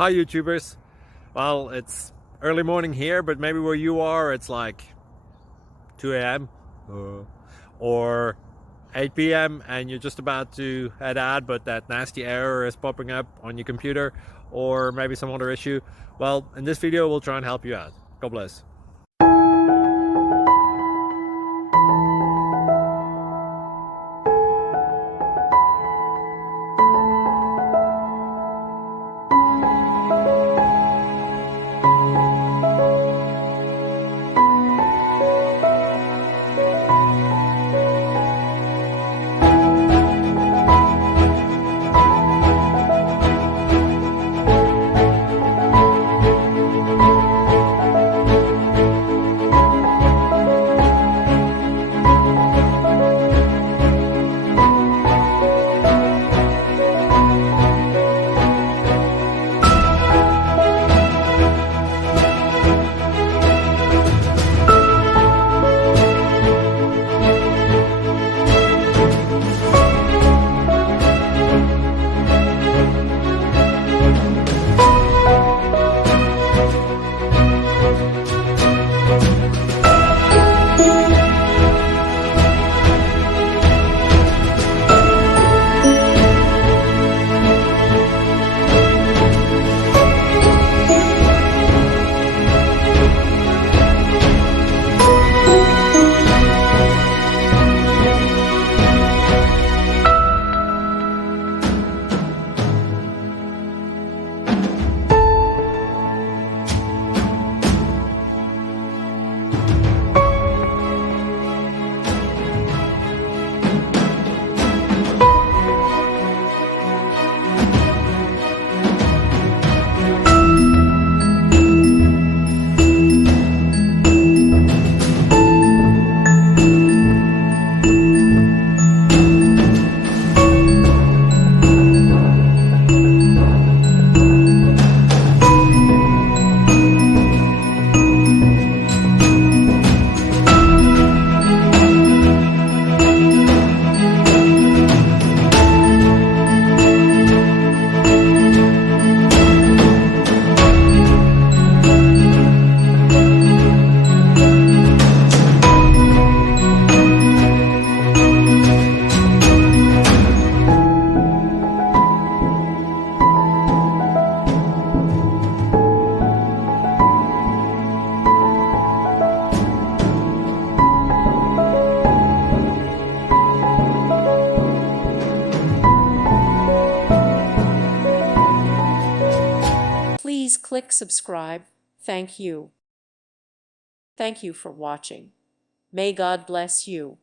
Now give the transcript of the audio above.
Hi YouTubers. Well, it's early morning here, but maybe where you are it's like 2 a.m. or 8 p.m. and you're just about to head out, but that nasty error is popping up on your computer, or maybe some other issue. Well, in this video we'll try and help you out. God bless. Please click subscribe. Thank you. Thank you for watching. May God bless you.